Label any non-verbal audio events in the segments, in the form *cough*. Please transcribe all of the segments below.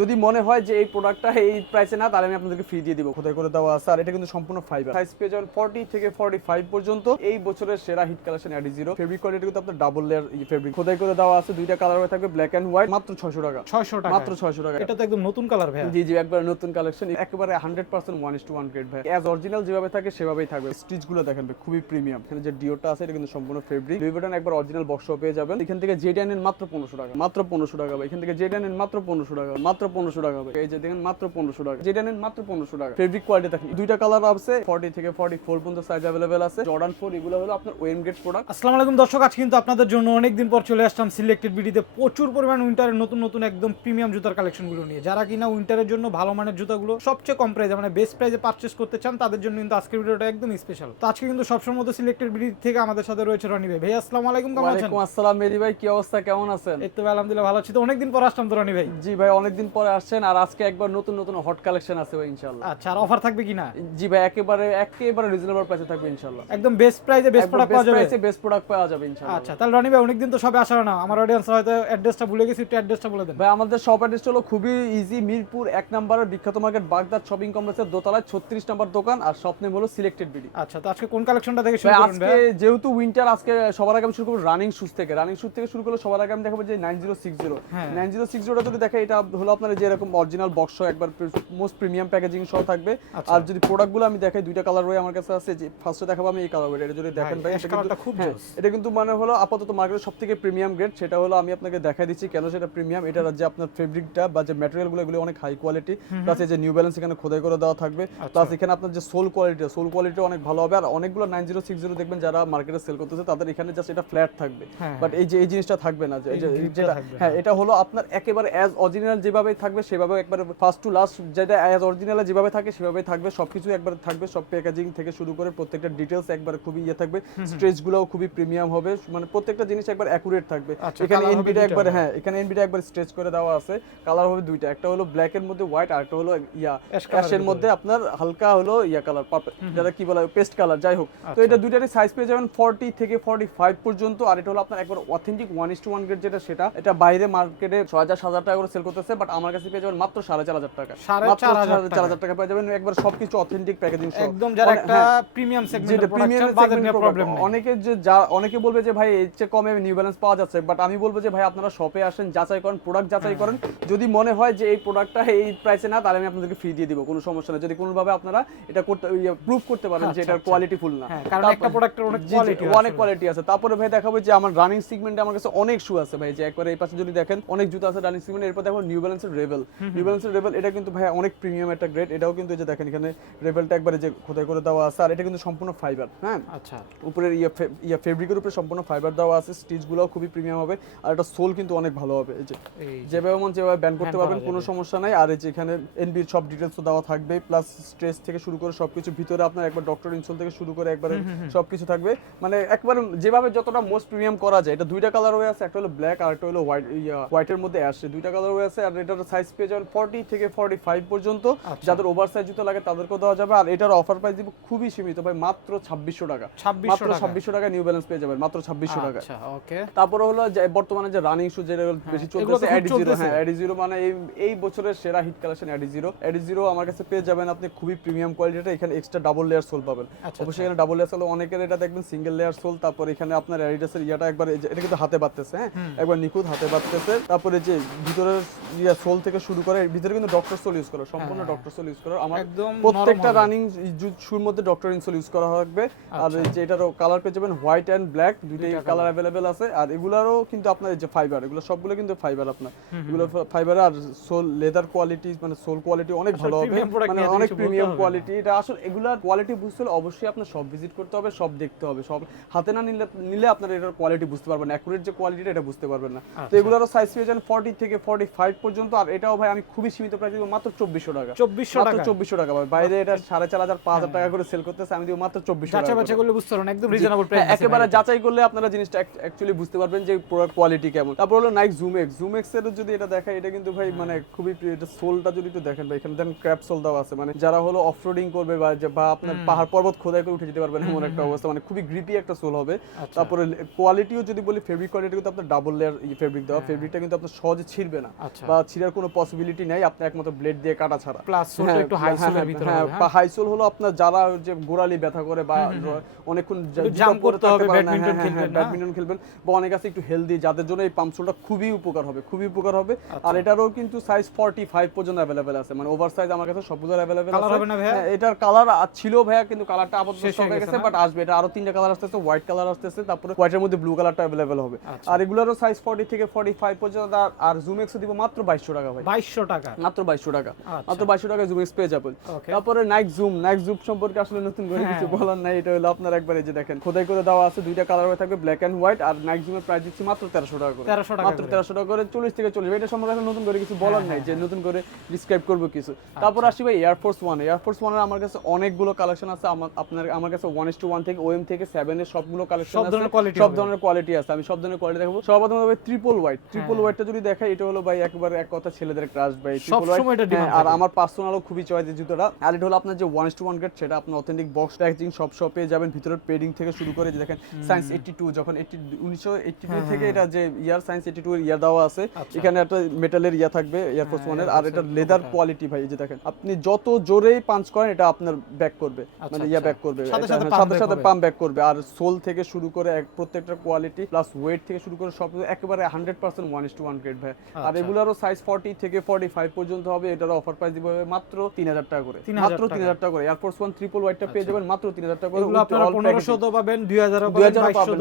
যদি মনে হয় যে এই প্রোডাক্টটা এই প্রাইসে না তাহলে আমি আপনাদেরকে ফ্রি দিয়ে দিব। কোথায় করে দেওয়া আছে? আর এটা কিন্তু সম্পূর্ণ ফাইবার সাইজ পেয়ে যাবেন ফর্টি থেকে ফর্টি ফাইভ পর্যন্ত। এই বছরের সেরা hit collection Adizero fabric quality কিন্তু আপনার ডাবল লেয়ার ফেব্রিক খোদাই করে দেওয়া আছে? দুইটা কালার হয়ে থাকবে ব্ল্যাক অ্যান্ড হোয়াইট মাত্র ছয়শো টাকা। ছয়শো টাকা। মাত্র ছয়শো টাকা। এটা তো একদম নতুন কালার ভাই জি জি একবার নতুন কালেকশন একেবারে hundred percent one is two one grade ভাই অ্যাজ অরিজিনাল যেভাবে থাকে সেভাবেই থাকবে। স্টিচগুলো দেখেন খুবই প্রিমিয়াম এখানে যে ডিওটা আছে এটা কিন্তু সম্পূর্ণ ফেব্রিক দুই বাটন একবার অরিজিনাল বক্স পেয়ে যাবেন। এখান থেকে জেড মাত্র পনেরোশো টাকা। মাত্র পনেরোশো টাকা ভাই। এখান থেকে জেড মাত্র পনেরোশো টাকা। মাত্র পনেরোশো টাকা ভাই এই যে দেখেন মাত্র পনেরোশো টাকা। জেড এন মাত্র পনেরোশো টাকা। ফেব্রিক কোয়ালিটি দেখেন দুইটা কালার আছে ফর্টি থেকে ফর্টি ফোর পর্যন্ত সাইজ অ্যাভেলেবেল আছে। জর্ডান ফোর এগুলো হলো আপনার ওয়েম গ্রেড প্রোডাক্ট আসসালামু আলাইকুম দর্শক আজ কিন্তু আপনাদের জন্য অনেকদিন পর চলে আসলাম সিলেক্টেড বিডিতে প্রচুর পরিমাণ উইন্টারের নতুন নতুন একদম প্রিমিয়াম জুতার কালেকশনগুলো নিয়ে। যারা কিনা উইন্টারের জন্য ভালো মানের জুতাগুলো সবচেয়ে কম প্রাইসে মানে বেস্ট প্রাইসে পারচেস করতে চান তাদের জন্য কিন্তু আজকের ভিডিওটা একদম স্পেশাল তো আজকে কিন্তু সবসময় মতো সিলেক্টেড বিডি থেকে আমাদের সাথে রয়েছে রনি ভাই। ভাই আসসালামু আলাইকুম কেমন আছেন? ওয়ালাইকুম আসসালাম মেরি ভাই কি অবস্থা কেমন আছেন? এই তো আলহামদুলিল্লাহ ভালো আছি। তো অনেকদিন পর আসলাম তো রনি ভাই। জি ভাই অনেকদিন পরে আসছেন আর আজকে একবার নতুন নতুন হট কালেকশন আছে ভাই ইনশাআল্লাহ। আচ্ছা আর অফার থাকবে কিনা? জি ভাই একেবারে একেবারে রিজনেবল প্রাইসে থাকবে ইনশাআল্লাহ। একদম বেস্ট প্রাইসে বেস্ট প্রোডাক্ট পাওয়া যাবে? বেস্ট প্রোডাক্ট পাওয়া যাবে ইনশাআল্লাহ। আচ্ছা তাহলে রনি ভাই অনেকদিন তো সবে আসার না। আমার অডিয়েন্স হয়তো অ্যাড্রেসটা ভুলে গেছি একটু অ্যাড্রেসটা বলে দেন। ভাই আমাদের শপ অ্যাড্রেস হলো খুবই ইজি মিরপুর এক নম্বরের বিখ্যাত মার্কেট বাগদাদ শপিং কমপ্লেক্সের দোতলায় ছত্রিশ নম্বর দোকান আর শপ নেম হলো সিলেক্টেড বিডি আচ্ছা তো আজকে কোন কালেকশনটা থেকে শুরু ভাই আজকে যেহেতু উইন্টার আজকে সবার আগে আমি শুরু করব রানিং শুজ থেকে। রানিং শুজ থেকে শুরু করলে সবার আগে আমি দেখাবো যে নাইন জিরো সিক্স জিরো হ্যাঁ। নাইন জিরো সিক্স জিরোটা যদি দেখে এটা হলো আপনার যে এরকম অরিজিনাল বক্স একবার মোস্ট প্রিমিয়াম প্যাকেজিং সহ থাকবে আচ্ছা। আর যদি প্রোডাক্টগুলো আমি দেখাই দুইটা কালার রয়ে আমার কাছে আছে যে ফার্স্টে দেখাবো আমি এই কালার এটা যদি দেখেন ভাই এটা কিন্তু খুব হ্যাঁ। এটা কিন্তু মানে হলো আপাতত মার্কেটের সব থেকে প্রিমিয়াম গ্রেড সেটা হলো আমি আপনাকে দেখাই দিচ্ছি কেন সেটা প্রিমিয়াম এটা যে আপনার ফেব্রিকটা বা যে ম্যাটেরিয়ালগুলো এগুলো অনেক হাই কোয়ালিটি প্লাস এই যে নিউ ব্যালেন্স এখানে খোদাই করে দেওয়া থাকবে আচ্ছা। প্লাস এখানে আপনার যে সোল কোয়ালিটি সোল কোয়ালিটি অনেক ভালো হবে আর অনেকগুলো নাইন জিরো সিক্স জিরো দেখবেন যারা মার্কেটে সেল করতেছে তাদের এখানে জাস্ট এটা ফ্ল্যাট থাকবে হ্যাঁ, বাট এই যে এই জিনিসটা থাকবে না যে হ্যাঁ এটা হলো আপনার একেবারে অ্যাজ অরিজিনাল যেভাবে থাকবে সেভাবে একবারে ফার্স্ট টু লাস্ট যেটা অ্যাজ অরিজিনাল যেভাবে থাকে সেভাবেই থাকবে। সবকিছু একবার থাকবে সব প্যাকেজিং থেকে শুরু করে প্রত্যেকটা ডিটেলস একবার খুবই ইয়ে থাকবে। স্ট্রেচ গুলোও খুবই প্রিমিয়াম হবে। মানে প্রত্যেকটা জিনিস একবার অ্যাকুরেট থাকবে। আচ্ছা, এখানে এনবিটা একবার হ্যাঁ। এখানে এনবিটা একবার স্ট্রেচ করে দেওয়া আছে। কালার হবে দুইটা একটা হলো ব্ল্যাক এর মধ্যে হোয়াইট আর একটা হলো ইয়া অ্যাশের মধ্যে আপনার হালকা হলো ইয়া কালার পার্পল যেটা কি বলা পেস্ট কালার যাই হোক। তো আচ্ছা। এটা দুইটারই সাইজ পেয়ে যাবেন 40 থেকে 45 পর্যন্ত। আর এটা হলো আপনার একবার অথেন্টিক 1 টু 1 গ্রেড যেটা সেটা। এটা বাইরে মার্কেটে 6000 7000 টাকা করে সেল করতেছে বাট আমার কাছে পেয়ে যাবেন মাত্র 4500 টাকা। সাড়ে চার হাজার টাকা। পেয়ে যাবেন। একবার সবকিছু অথেন্টিক প্যাকেজিং একদম যারা একটা হ্যাঁ, প্রিমিয়াম প্রিমিয়াম প্রবলেম অনেকে যে যা অনেকে বলবে যে ভাই এর চেয়ে কমে নিউ ব্যালেন্স পাওয়া যাচ্ছে। বাট আমি বলব যে ভাই আপনারা শপে আসেন যাচাই করেন প্রোডাক্ট হ্যাঁ। যাচাই করেন। যদি মনে হয় যে এই প্রোডাক্টটা এই প্রাইসে না তাহলে আমি আপনাদেরকে ফ্রি দিয়ে দিব। কোনো সমস্যা নেই যদি কোনোভাবে আপনারা এটা করতে প্রুফ করতে পারেন যে আচ্ছা, এটার আচ্ছা। কোয়ালিটি ফুল না। হ্যাঁ, কারণ একটা প্রোডাক্টের অনেক কোয়ালিটি অনেক কোয়ালিটি আছে। তারপরে ভাই দেখাবো যে আমার রানিং সিগমেন্টে আমার কাছে অনেক শু আছে ভাই। যে একবার এই পাশে যদি দেখেন অনেক জুতো আছে রানিং সিগমেন্ট এরপর দেখো নিউ ব্যালেন্সের রেবেল নিউ ব্যালেন্সের রেবেল এটা কিন্তু ভাই অনেক প্রিমিয়াম একটা গ্রেড এটাও কিন্তু এই যে দেখেন এখানে রেবেলটা একবারে যে খোদাই করে দেওয়া আছে আর এটা কিন্তু সম্পূর্ণ ফাইবার হ্যাঁ? আচ্ছা। উপরের ইয়া ইয়া ফেব্রিকের উপরে সম্পূর্ণ ফাইবার দেওয়া আছে স্টিচগুলোও খুবই প্রিমিয়াম হবে আর এটা সোল কিন্তু অনেক ভালো হবে। এই যে যেভাবে মন যেভাবে ব্যান করতে পারবেন কোনো সমস্যা নাই। আর এই যে এখানে এনবির সব ডিটেলস দেওয়া থাকবে প্লাস স্ট্রেস থেকে শুরু করে সবকিছু ভিতরে আপনার একবার ডক্টর ইনসোল থেকে শুরু করে একবারে সবকিছু থাকবে। মানে একবার যেভাবে যতটা মোস্ট প্রিমিয়াম করা যায় এটা দুইটা কালার হয়ে আছে একটা হলো ব্ল্যাক আর একটা হলো হোয়াইট ইয়া হোয়াইটের মধ্যে আসছে দুইটা কালার হয়ে আছে আর এটার সাইজ পেয়ে যাবেন ফর্টি থেকে ফর্টি ফাইভ পর্যন্ত। আচ্ছা। যাদের ওভার সাইজ জুতো লাগে তাদেরকেও দেওয়া যাবে। আর এটার অফার প্রাইস দিব খুবই সীমিত ভাই মাত্র ছাব্বিশশো টাকা। মাত্র ছাব্বিশশো টাকা নিউ ব্যালেন্স পেয়ে যাবেন মাত্র ছাব্বিশশো টাকা আচ্ছা ওকে তারপরে হলো যে বর্তমানে যে রানিং শু যেটা বেশি চলতেছে এডি জিরো হ্যাঁ এডি জিরো মানে এই এই বছরের সেরা hit collection Adizero Adizero আমার কাছে পেয়ে যাবেন আপনি খুবই প্রিমিয়াম কোয়ালিটিটা এখানে এক্সট্রা ডাবল লেয়ার সোল পাবেন। আচ্ছা, অবশ্যই এখানে ডাবল লেয়ার সোল অনেকের এটা দেখবেন সিঙ্গেল লেয়ার সোল তারপর এখানে আপনার অ্যাডিডাসের ইয়াটা একবার এটা কিন্তু হাতে বাঁধতেছে হ্যাঁ? একবার নিখুঁত হাতে বাঁধতেছে। তারপরে যে ভিতরের ইয়া সোল থেকে শুরু করে ভিতরে কিন্তু ডক্টর সোল ইউজ করা সম্পূর্ণ ডক্টর সোল ইউজ করা। আমার একদম প্রত্যেকটা রানিং শুর মধ্যে ডক্টর ইনসোল ইউজ করা থাকবে। আর। যে এটারও কালার পেয়ে যাবেন হোয়াইট অ্যান্ড ব্ল্যাক দুইটাই কালার অ্যাভেলেবেল আছে। আর এগুলারও কিন্তু আপনার যে ফাইবার এগুলো সবগুলো কিন্তু ফাইবার আপনার। এগুলো ফাইবার আর সোল লেদার কোয়ালিটি মানে সোল কোয়ালিটি অনেক ভালো হবে। মানে অনেক প্রিমিয়াম কোয়ালিটি এটা আসলে এগুলার কোয়ালিটি বুঝতে হলে অবশ্যই আপনার সব ভিজিট করতে হবে সব দেখতে হবে। সব হাতে না নিলে নিলে আপনার এটার কোয়ালিটি বুঝতে পারবেন অ্যাকুরেট যে কোয়ালিটিটা এটা বুঝতে পারবেন না। তো আচ্ছা। এগুলোরও সাইজ পেয়ে যান ফর্টি থেকে ফর্টি ফাইভ পর্যন্ত। আর এটাও ভাই আমি খুবই সীমিত প্রাইস দিব মাত্র চব্বিশশো টাকা। 2400 মাত্র টাকা? চব্বিশশো টাকা ভাই। বাইরে এটা সাড়ে চার হাজার পাঁচ হাজার টাকা করে সেল করতেছে আমি দিব মাত্র চব্বিশশো টাকা করলে বুঝতে পারবেন একদম রিজনেবল হ্যাঁ, প্রাইস একেবারে যাচাই করলে আপনারা জিনিসটা অ্যাকচুয়ালি বুঝতে পারবেন যে প্রোডাক্ট কোয়ালিটি কেমন। তারপর হলো নাইক জুম এক্স জুম এক্সের যদি এটা এটা কিন্তু ভাই মানে খুবই এটা সোলটা যদি একটু দেখেন ভাই এখানে দেন ক্র্যাপ সোল দেওয়া আছে। মানে যারা হলো অফরোডিং করবে বা বা আপনার পাহাড় পর্বত খোদাই করে উঠে যেতে পারবেন এমন একটা অবস্থা। মানে খুবই গ্রিপি একটা সোল হবে। আচ্ছা। তারপরে কোয়ালিটিও যদি বলি ফেব্রিক কোয়ালিটি কিন্তু আপনার ডাবল লেয়ার ফেব্রিক দেওয়া। ফেব্রিকটা কিন্তু আপনার সহজে ছিঁড়বে না। আচ্ছা। বা ছিঁড়ে ছিঁড়ার কোনো পসিবিলিটি নাই আপনি একমাত্র ব্লেড দিয়ে কাটা ছাড়া। প্লাস একটু হাই সোলের ভিতরে হবে, হ্যাঁ? হাইসোল হলো আপনার যারা যে গোড়ালি ব্যথা করে বা অনেকক্ষণ jump করতে হবে, ব্যাডমিন্টন খেলবেন ব্যাডমিন্টন খেলবেন। বা অনেক আছে একটু হেলদি যাদের জন্য এই পাম্প সোলটা খুবই উপকার হবে খুবই উপকার হবে। আচ্ছা। আর এটারও কিন্তু সাইজ 45 পর্যন্ত অ্যাভেলেবেল আছে। মানে ওভার সাইজ আমার কাছে সবগুলো অ্যাভেলেবেল Colour আছে। হবে না ভাইয়া? হ্যাঁ, এটার কালার ছিল ভাইয়া কিন্তু কালারটা আপাতত স্টক হয়ে হয়ে গেছে বাট আসবে। এটা আরও তিনটা কালার আসতেছে হোয়াইট কালার আসতেছে তারপরে হোয়াইটের মধ্যে ব্লু কালারটা অ্যাভেলেবেল হবে। আচ্ছা। আর এগুলোরও সাইজ 40 থেকে 45 পর্যন্ত আর- আর জুম এক্সও দিব মাত্র 2200 টাকা ভাই। বাইশশো টাকা। মাত্র 2200 টাকা। আচ্ছা। মাত্র 2200 টাকায় জুম এক্স পেয়ে যাবেন তারপরে নাইক জুম নাইক জুম সম্পর্কে আসলে নতুন করে কিছু হ্যাঁ। বলার নাই এটা হলো আপনার একবার এই যে দেখেন খোদাই করে দেওয়া আছে দুইটা কালার হয়ে থাকবে ব্ল্যাক এন্ড হোয়াইট আর নাইক জুমের প্রাইস দিচ্ছি মাত্র 1300 টাকা করে। 1300 টাকা মাত্র করে। 1300 টাকা করে 40 থেকে 40 এটা সম্পর্কে নতুন করে কিছু বলার নাই যে নতুন করে ডিসক্রাইব করব কিছু। তারপর আসি ভাই এয়ারফোর্স ওয়ান এয়ারফোর্স ওয়ানের আমার কাছে অনেকগুলো কালেকশন আছে আমার আপনার আমার কাছে 1:1 থেকে ওএম থেকে 7 এর সবগুলো কালেকশন সব ধরনের quality সব ধরনের কোয়ালিটি আছে আমি সব ধরনের কোয়ালিটি দেখাবো। সর্বপ্রথম হবে ট্রিপল হোয়াইট ট্রিপল হোয়াইটটা যদি দেখাই এটা হলো ভাই একবারে এক কথা ছেলেদের ক্রাশ ভাই সব triple white। সময় এটা হ্যাঁ, আর আমার পার্সোনালও খুবই চয়েস এই জুতোটা। আর এটা হলো আপনার যে ওয়ান টু ওয়ান গ্রেড সেটা আপনার অথেন্টিক বক্স প্যাকেজিং সব সব পেয়ে যাবেন। ভিতরের পেডিং থেকে শুরু করে যে দেখেন সায়েন্স এইটটি টু যখন এইটটি উনিশশো এইটটি টু থেকে এটা যে ইয়ার সায়েন্স এইটটি টু এর ইয়ার দেওয়া আছে আচ্ছা। এখানে একটা মেটালের ইয়া থাকবে এয়ারফোর্স হ্যাঁ, ওয়ানের আর এটা লেদার কোয়ালিটি ভাই এই যে দেখেন। আপনি যত জোরেই পাঞ্চ করেন এটা আপনার ব্যাক করবে। মানে ইয়া আচ্ছা। ব্যাক করবে। সাথে সাথে হ্যাঁ। পাম্প ব্যাক করবে। আর সোল থেকে শুরু করে প্রত্যেকটা কোয়ালিটি প্লাস ওয়েট থেকে শুরু করে সব একেবারে hundred percent one is two one grade ভাই। আর আচ্ছা। এগুলোরও সাইজ ফর্টি থেকে ফর্টি ফাইভ পর্যন্ত হবে এটার অফার প্রাইস দিব মাত্র তিন হাজার টাকা করে। মাত্র তিন হাজার টাকা করে। এয়ারফোর্স ওয়ান ট্রিপল ওয়াইটটা পেয়ে যাবেন মাত্র তিন হাজার টাকা করে। এগুলো আপনারা পনেরোশো তো পাবেন দুই হাজার পাবেন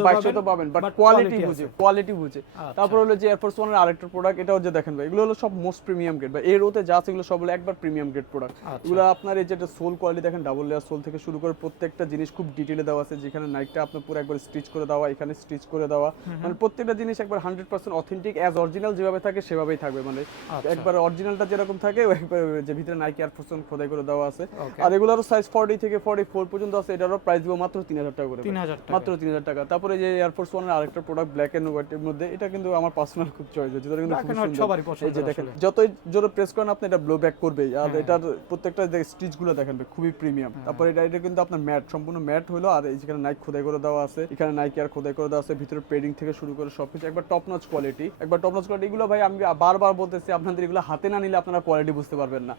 বাইশশো তো পাবেন বাট কোয়ালিটি বুঝে কোয়ালিটি বুঝে। আচ্ছা। তারপর হলো যে এয়ারফোর্স ওয়ানের আরেকটা প্রোডাক্ট এটাও যে দেখেন ভাই এগুলো হলো সব মোস্ট প্রিমিয়াম গ্রেড বা এর ওতে যা আছে এগুলো সব হলো একবার প্রিমিয়াম গ্রেড প্রোডাক্ট আচ্ছা। এগুলো আপনার এই যেটা সোল কোয়ালিটি দেখেন ডাবল লেয়ার সোল থেকে শুরু করে প্রত্যেকটা জিনিস খুব ডিটেলে দেওয়া আছে যেখানে নাইকটা আপনার পুরো একবার স্টিচ করে দেওয়া এখানে স্টিচ করে দেওয়া। মানে প্রত্যেকটা জিনিস একবার hundred percent authentic as original যেভাবে থাকে সেভাবেই থাকবে মানে আচ্ছা। একবার অরিজিনালটা যেরকম থাকে একবার যে ভিতরে নাইকি এয়ারফোর্স ওয়ান খোদাই করে দেওয়া আছে. আর এগুলোরও সাইজ ফর্টি থেকে ফর্টি ফোর পর্যন্ত আছে এটারও প্রাইস দিব মাত্র তিন হাজার টাকা করে তিন হাজার টাকা। মাত্র তিন হাজার টাকা। তারপরে যে এয়ারফোর্স ওয়ানের আরেকটা প্রোডাক্ট ব্ল্যাক এন্ড হোয়াইটের মধ্যে এটা কিন্তু আমার পার্সোনাল খুব চয়েস যেটা কিন্তু খুব সুন্দর। এই যে দেখেন যতই জোরে প্রেস করেন আপনি এটা ব্লো ব্যাক করবেই। আর হ্যাঁ। এটার প্রত্যেকটা যে স্টিচগুলো দেখেন খুবই প্রিমিয়াম তারপরে এটা এটা কিন্তু আপনার ম্যাট সম্পূর্ণ ম্যাট হলো আর এই যেখানে নাইক খোদাই করে দেওয়া আছে এখানে নাইকি আর খোদাই করে দেওয়া আছে ভিতরে পেডিং থেকে শুরু করে সবকিছু একবার টপ নচ কোয়ালিটি একবার টপ নচ কোয়ালিটি এগুলো ভাই আমি বারবার বলতেছি আপনাদের এগুলো হাতে না নিলে আপনারা কোয়ালিটি বুঝতে পারবেন না।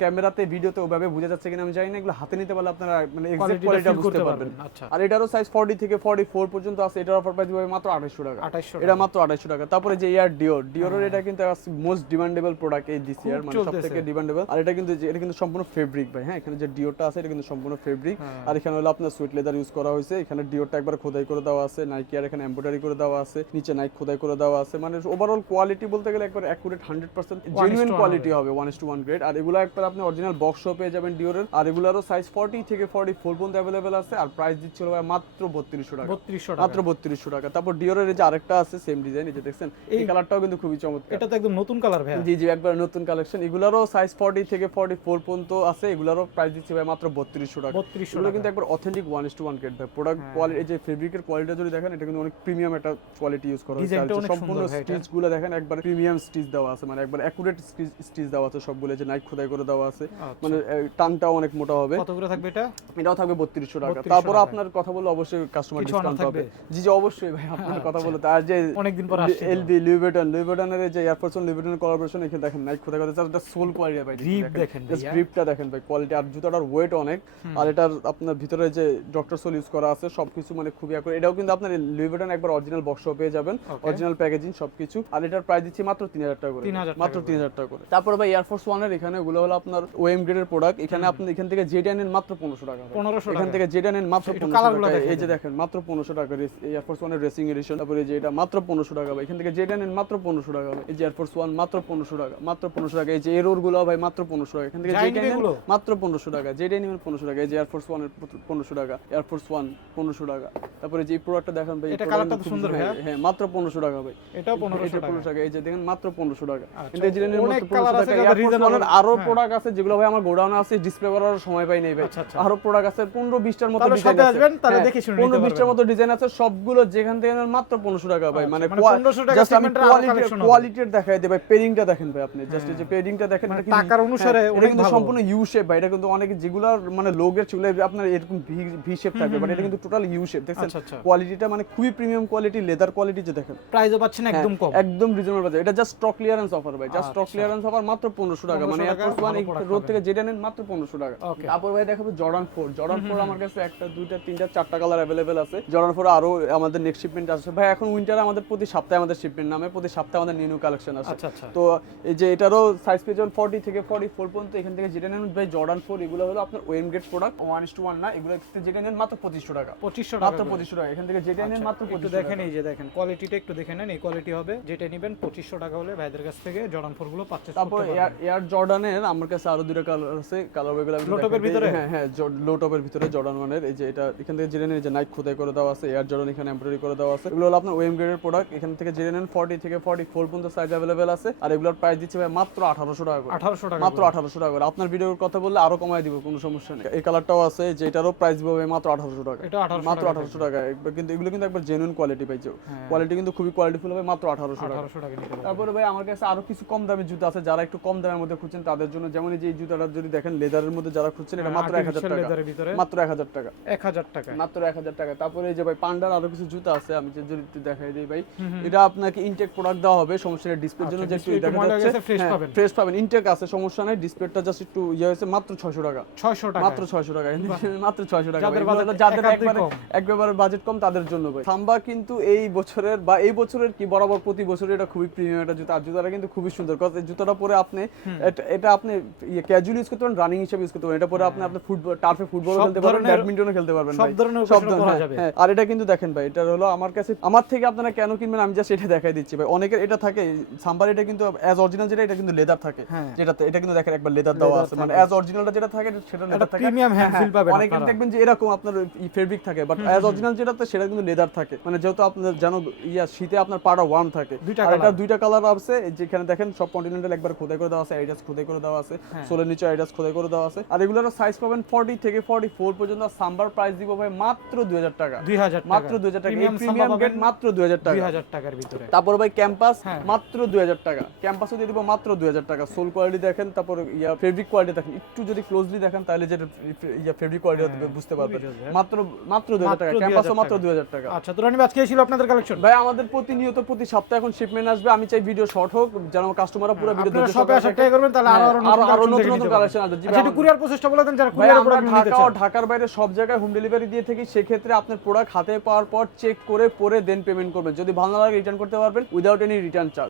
ক্যামেরাতে ভিডিওতে ওভাবে বোঝা যাচ্ছে কিনা আমি জানি না এগুলো হাতে নিতে পারলে আপনারা মানে এক্সাক্ট Quality টা কোয়ালিটিটা বুঝতে পারবেন। পারবেন। আচ্ছা। আর এটারও সাইজ 40 থেকে 44 পর্যন্ত আছে এটার অফার প্রাইস হবে মাত্র 2800 টাকা। 2800 এটা মাত্র 2800 টাকা। তারপরে যে ইয়ার ডিওর ডিওরের এটা কিন্তু মোস্ট ডিমান্ডেবল প্রোডাক্ট এই দিস ইয়ার মানে সবথেকে ডিমান্ডেবল আর এটা কিন্তু এটা কিন্তু সম্পূর্ণ ফেব্রিক ভাই হ্যাঁ এখানে যে ডিওরটা আছে এটা কিন্তু সম্পূর্ণ ফেব্রিক হ্যাঁ। আর এখানে হলো আপনার সুইট লেদার ইউজ করা হয়েছে। এখানে ডিওরটা একবার খোদাই করে দেওয়া আছে নাইকি আর এখানে এমব্রয়ডারি করে দেওয়া আছে নিচে নাইক খোদাই করে দেওয়া আছে। মানে ওভারঅল কোয়ালিটি বলতে গেলে একবার accurate product hundred percent genuine quality হবে ওয়ান টু ওয়ান গ্রেড আর এগুলো একবার আপনি অরিজিনাল বক্স পেয়ে যাবেন ডিওরের আর এগুলোরও সাইজ ফর্টি থেকে ফর্টি ফোর পর্যন্ত অ্যাভেলেবেল আছে। আর প্রাইস মাত্র বত্রিশশো টাকা। মাত্র বত্রিশশো টাকা। তারপর ডিওরের যে আরেকটা আছে সেম ডিজাইন এই যে দেখছেন? এই কালারটাও কিন্তু খুবই চমৎকার। এটা তো একদম নতুন কালার ভাই জি জি একবার নতুন কালেকশন এগুলোরও সাইজ ফর্টি থেকে ফর্টি ফোর পর্যন্ত আছে। এগুলোরও প্রাইস দিচ্ছে ভাই মাত্র বত্রিশশো টাকা। বত্রিশশো কিন্তু একবার authentic one two one grade ভাই। প্রোডাক্ট হ্যাঁ। কোয়ালিটি যে ফেব্রিকের কোয়ালিটি যদি দেখেন এটা কিন্তু অনেক প্রিমিয়াম একটা কোয়ালিটি ইউজ করা হয়েছে। সম্পূর্ণ দেখেন একবার প্রিমিয়াম স্টিচ দেওয়া আছে মানে একবার অ্যাকুরেট স্টিচ দেওয়া আছে সবগুলো যে নাইক খোদাই করে দেওয়া আছে। আচ্ছা। মানে এ, টানটাও অনেক মোটা হবে। কত করে থাকবে এটা? এটাও থাকবে বত্রিশশো টাকা। তারপর আপনার কথা বলে অবশ্যই কাস্টমার ডিসকাউন্ট থাকবে? জি জি অবশ্যই ভাই আপনার আচ্ছা। কথা বলে আর যে অনেকদিন পর আসছে। এলবি লুইভিটন লুইভিটনের যে এয়ারফোর্স ওয়ান লুইভিটনের কোলাবোরেশন এখানে দেখেন নাইক কোথায় কোথায় এটা সোল কোয়ালিটি ভাই Grip দেখেন। ভাইয়া। গ্রিপটা দেখেন ভাই কোয়ালিটি আর জুতাটার ওয়েট অনেক। আর এটার আপনার ভিতরে যে ডক্টর সোল ইউজ করা আছে সবকিছু মানে খুবই আকর এটাও কিন্তু আপনার লুইভিটন একবার অরিজিনাল বক্স পেয়ে যাবেন। অরিজিনাল প্যাকেজিং সবকিছু। আর এটার প্রাইস দিচ্ছি মাত্র 3000 টাকা। করে 3000 টাকা মাত্র করে। 3000 টাকা করে তারপর ভাই এয়ারফোর্স ওয়ানের এখানে ওগুলো হলো আপনার ওএম গ্রেডের প্রোডাক্ট এখানে আপনি এখান থেকে জেড নেন মাত্র 1500 টাকা ভাই। 1500 এখান থেকে যেটা নেন মাত্র 1500 টাকা এই যে। দেখেন মাত্র 1500 টাকা এয়ারফোর্স ওয়ানের রেসিং এডিশন তারপরে যে এটা মাত্র 1500 টাকা ভাই এখান থেকে যেটা নেন মাত্র 1500 টাকা এই যে এয়ারফোর্স ওয়ান মাত্র 1500 টাকা মাত্র 1500 টাকা এই যে এরোরগুলো ভাই মাত্র 1500 টাকা এখান থেকে যেটা নেন? মাত্র 1500 টাকা যেটা নেবেন 1500 টাকা এই যে এয়ারফোর্স ওয়ানের 1500 টাকা এয়ারফোর্স ওয়ান 1500 টাকা তারপরে যে প্রোডাক্টটা দেখেন ভাই এটা কালারটা তো সুন্দর হ্যাঁ, ভাইয়া। হ্যাঁ মাত্র 1500 টাকা ভাই এটাও পনেরোশো এটা টাকা 1500 টাকা এই যে দেখেন মাত্র 1500 টাকা। আচ্ছা, কিন্তু এই অনেক 1500 আছে টাকা আরও হ্যাঁ। প্রোডাক্ট আছে যেগুলো ভাই আমার গোডাউনে আছে ডিসপ্লে করার সময় পাই নাই ভাই। আচ্ছা, আচ্ছা। আরও প্রোডাক্ট আছে 15 20টার মতো ডিজাইন আছে। হ্যাঁ, শুনে নিতে 15 20টার পারবেন। মতো ডিজাইন আছে সবগুলো যেখান থেকে মাত্র 1500 টাকা ভাই। মানে মানে 1500 টাকা জাস্ট আমি কোয়ালিটি কোয়ালিটির দেখাই দেই ভাই পেডিংটা দেখেন ভাই আপনি। জাস্ট যে পেডিংটা দেখেন মানে টাকার অনুসারে হ্যাঁ, এটা কিন্তু সম্পূর্ণ ইউ শেপ ভাই এটা কিন্তু অনেক যেগুলো মানে লোগের সেগুলো আপনার এরকম ভি শেপ থাকবে বাট এটা কিন্তু টোটাল ইউ শেপ দেখছেন। কোয়ালিটিটা মানে খুবই প্রিমিয়াম কোয়ালিটি লেদার কোয়ালিটি যে দেখেন। প্রাইসও পাচ্ছেন একদম কম। একদম রিজনেবল বাজার এটা জাস্ট স্টক ক্লিয়ারেন্স অফার ভাই। জাস্ট স্টক আচ্ছা। ক্লিয়ারেন্স অফার মাত্র পনেরোশো টাকা। মানে এয়ারফোর্স ওয়ান রোড থেকে যেটা নেন মাত্র পনেরোশো টাকা। তারপর ভাই দেখাবো জর্ডান ফোর জর্ডান ফোর আমার কাছে একটা দুইটা তিনটা চারটা কালার অ্যাভেলেবেল আছে। জর্ডান ফোর আরও আমাদের নেক্সট শিপমেন্ট আসছে ভাই এখন উইন্টারে আমাদের প্রতি সপ্তাহে আমাদের শিপমেন্ট নামে প্রতি সপ্তাহে আমাদের নিউ নিউ কালেকশন আচ্ছা আচ্ছা। তো এই যে এটারও সাইজ পেয়ে যাবেন ফর্টি থেকে ফর্টি ফোর পর্যন্ত। এখান থেকে যেটা নেন ভাই জর্ডান ফোর এগুলো হলো আপনার ওয়েম gate product one is two one না এগুলো যেটা নেন মাত্র পঁচিশশো টাকা। পঁচিশশো মাত্র টাকা পঁচিশশো টাকা। এখান থেকে যেটা নেন মাত্র আচ্ছা, একটু পঁচিশশো দেখেন এই যে দেখেন কোয়ালিটিটা একটু দেখে নেন এই কোয়ালিটি হবে। যেটা নেবেন পঁচিশশো টাকা হলে ভাইদের কাছ থেকে জর্ডান ফোরগুলো পারচেস তারপর এয়ার জর্ডানের আমার কাছে আরও দুটো কালার আছে কালার ওইগুলো আমি দিই। ভিতরে? হ্যাঁ হ্যাঁ লো টপের ভিতরে জর্ডান ওয়ানের এই যে এটা এখান থেকে জেনে নেন যে নাইক খোদাই করে দেওয়া আছে এয়ার জর্ডান এখানে এমব্রয়ডারি করে দেওয়া আছে। এগুলো হলো আপনার ওয়েম গ্রেডের প্রোডাক্ট এখান থেকে জেনে নেন ফর্টি থেকে ফর্টি ফোর পর্যন্ত সাইজ অ্যাভেলেবেল আছে। আর এগুলোর প্রাইস দিচ্ছে ভাই মাত্র আঠারোশো টাকা করে। আঠারোশো টাকা মাত্র আঠারোশো টাকা করে। আপনার ভিডিওর কথা বললে আরও কমায় দিব কোনো সমস্যা নেই। এই কালারটাও আছে যেটারও প্রাইস দিব মাত্র আঠারোশো টাকা। এটা মাত্র আঠারোশো টাকা। কিন্তু এগুলো কিন্তু একবার জেনুইন কোয়ালিটি পাইছে। কোয়ালিটি কিন্তু খুবই কোয়ালিটিফুল হবে মাত্র আঠারোশো টাকা। আঠারোশো টাকা নিতে পারবেন। তারপরে ভাই আমার কাছে আরও কিছু কম দামি জুতা আছে যারা একটু কম দামের মধ্যে খুঁজছেন তাদের জন্য যেমন এই যে জুতাটা যদি দেখেন লেদারের মধ্যে যারা খুঁজছেন এটা মাত্র এক হাজার টাকা। লেদারের ভিতরে। মাত্র এক হাজার টাকা। এক হাজার টাকা মাত্র এক হাজার টাকা তারপরে এই যে ভাই পান্ডার আরও কিছু জুতা আছে আমি যে যদি দেখাই দিই ভাই এটা আপনাকে ইনটেক প্রোডাক্ট দেওয়া হবে সমস্যা নেই ডিসপ্লের জন্য আচ্ছা, যে একটু দেখা যাচ্ছে পাবেন। ফ্রেশ পাবেন। ইনটেক আছে সমস্যা নেই ডিসপ্লেটা জাস্ট একটু ইয়ে হয়েছে মাত্র ছয়শো টাকা। ছয়শো টাকা মাত্র ছয়শো টাকা *laughs* মাত্র ছয়শো টাকা যাদের একবারে একবারে বাজেট কম তাদের জন্য ভাই। সাম্বা কিন্তু এই বছরের বা এই বছরের কি বরাবর প্রতি বছর এটা খুবই প্রিমিয়াম একটা জুতা। আর জুতাটা কিন্তু খুবই সুন্দর এই জুতাটা পরে আপনি এটা- আপনি ইয়ে ক্যাজুয়াল ইউজ করতে পারেন রানিং হিসেবে ইউজ করতে পারেন। এটা পরে আপনি আপনার ফুটবল টার্ফে ফুটবল খেলতে পারবেন ব্যাডমিন্টনও খেলতে পারবেন সব ধরনের সব ধরনের, করা হ্যাঁ, যাবে। হ্যাঁ। আর এটা কিন্তু দেখেন ভাই এটা হলো আমার কাছে আমার থেকে আপনারা কেন কিনবেন আমি জাস্ট এটা দেখাই দিচ্ছি ভাই। অনেকের এটা থাকে সাম্বার এটা কিন্তু অ্যাজ অরিজিনাল যেটা এটা কিন্তু লেদার থাকে। হ্যাঁ। যেটাতে এটা কিন্তু দেখেন একবার লেদার দেওয়া আছে। মানে অ্যাজ অরিজিনালটা যেটা থাকে সেটা লেদার থাকে। প্রিমিয়াম হ্যান্ড ফিল পাবেন অনেকে দেখবেন যে এরকম আপনার ফেব্রিক থাকে বাট অ্যাজ অরিজিনাল যেটাতে সেটা কিন্তু লেদার থাকে। মানে যেহেতু আপনার যেন ইয়া শীতে আপনার পাড়া ওয়ার্ম থাকে। দুইটা আর এটা দুইটা কালার আছে যেখানে দেখেন সব কন্টিনেন্টাল একবার খোদাই করে দেওয়া আছে আইডাস খোদাই করে দেওয়া আছে হ্যাঁ। সোলের নিচে আইডাস খোদাই করে দেওয়া আছে আর এগুলোর সাইজ পাবেন 40 থেকে 44 পর্যন্ত সাম্বার প্রাইস দিব ভাই মাত্র 2000 টাকা দুই হাজার টাকা মাত্র 2000 টাকা প্রিমিয়াম পাবেন মাত্র 2000 টাকা দুই হাজার টাকার ভিতরে তারপর ভাই ক্যাম্পাস হ্যাঁ। মাত্র 2000 টাকা ক্যাম্পাসও দিয়ে দিব মাত্র 2000 টাকা সোল কোয়ালিটি দেখেন তারপর ইয়া ফেব্রিক কোয়ালিটি দেখেন একটু যদি ক্লোজলি দেখেন তাহলে যে ইয়া ফেব্রিক কোয়ালিটি বুঝতে পারবেন মাত্র মাত্র 2000 টাকা ক্যাম্পাসও 2000 মাত্র টাকা। 2000 টাকা আচ্ছা তো রানিব আজকে ছিল আপনাদের কালেকশন ভাই আমাদের প্রতিনিয়ত প্রতি সপ্তাহে এখন শিপমেন্ট আসবে আমি চাই ভিডিও শর্ট হোক যেন আমার কাস্টমাররা পুরো ভিডিও শপে ট্রাই করবেন তাহলে আরও আরও আরও নতুন নতুন কালেকশন আসবে আচ্ছা কুরিয়ার প্রসেসটা বলে দেন যারা কুরিয়ার প্রোডাক্ট নিতে ঢাকা ঢাকার বাইরে সব জায়গায় হোম ডেলিভারি দিয়ে থাকি সেক্ষেত্রে আপনার প্রোডাক্ট হাতে পাওয়ার পর চেক করে পরে দেন পেমেন্ট করবেন। যদি ভালো না লাগে রিটার্ন করতে পারবেন উইদাউট এনি রিটার্ন চার্জ